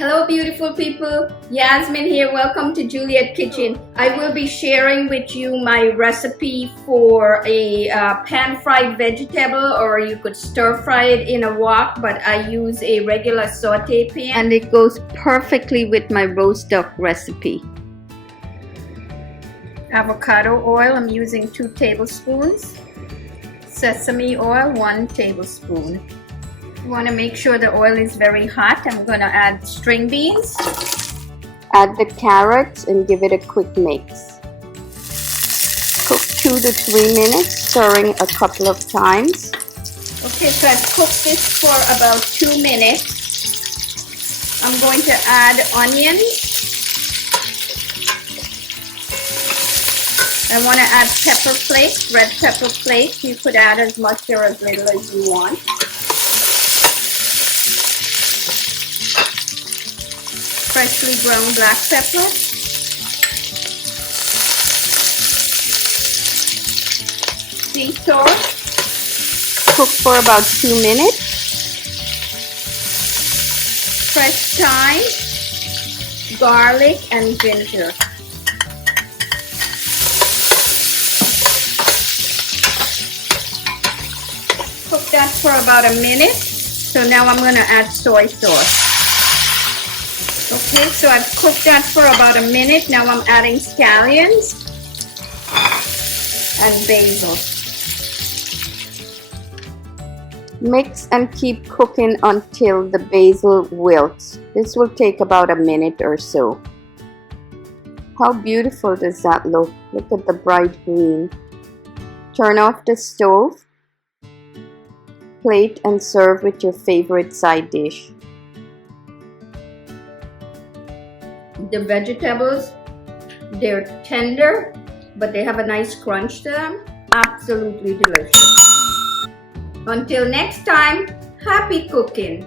Hello beautiful people, Yasmin here. Welcome to Juliet Kitchen. I will be sharing with you my recipe for a pan-fried vegetable, or you could stir-fry it in a wok, but I use a regular saute pan and it goes perfectly with my roast duck recipe. Avocado oil, I'm using 2 tablespoons. Sesame oil, 1 tablespoon. You want to make sure the oil is very hot. I'm going to add string beans. Add the carrots and give it a quick mix. Cook 2 to 3 minutes, stirring a couple of times. Okay, so I've cooked this for about 2 minutes. I'm going to add onions. I want to add pepper flakes, red pepper flakes. You could add as much or as little as you want. Freshly ground black pepper. Sea salt. Cook for about 2 minutes. Fresh thyme, garlic, and ginger. Cook that for about a minute. So now I'm going to add soy sauce. Okay, so I've cooked that for about a minute. Now I'm adding scallions and basil. Mix and keep cooking until the basil wilts. This will take about a minute or so. How beautiful does that look? Look at the bright green. Turn off the stove. Plate and serve with your favorite side dish. The vegetables, they're tender, but they have a nice crunch to them. Absolutely delicious. Until next time, happy cooking!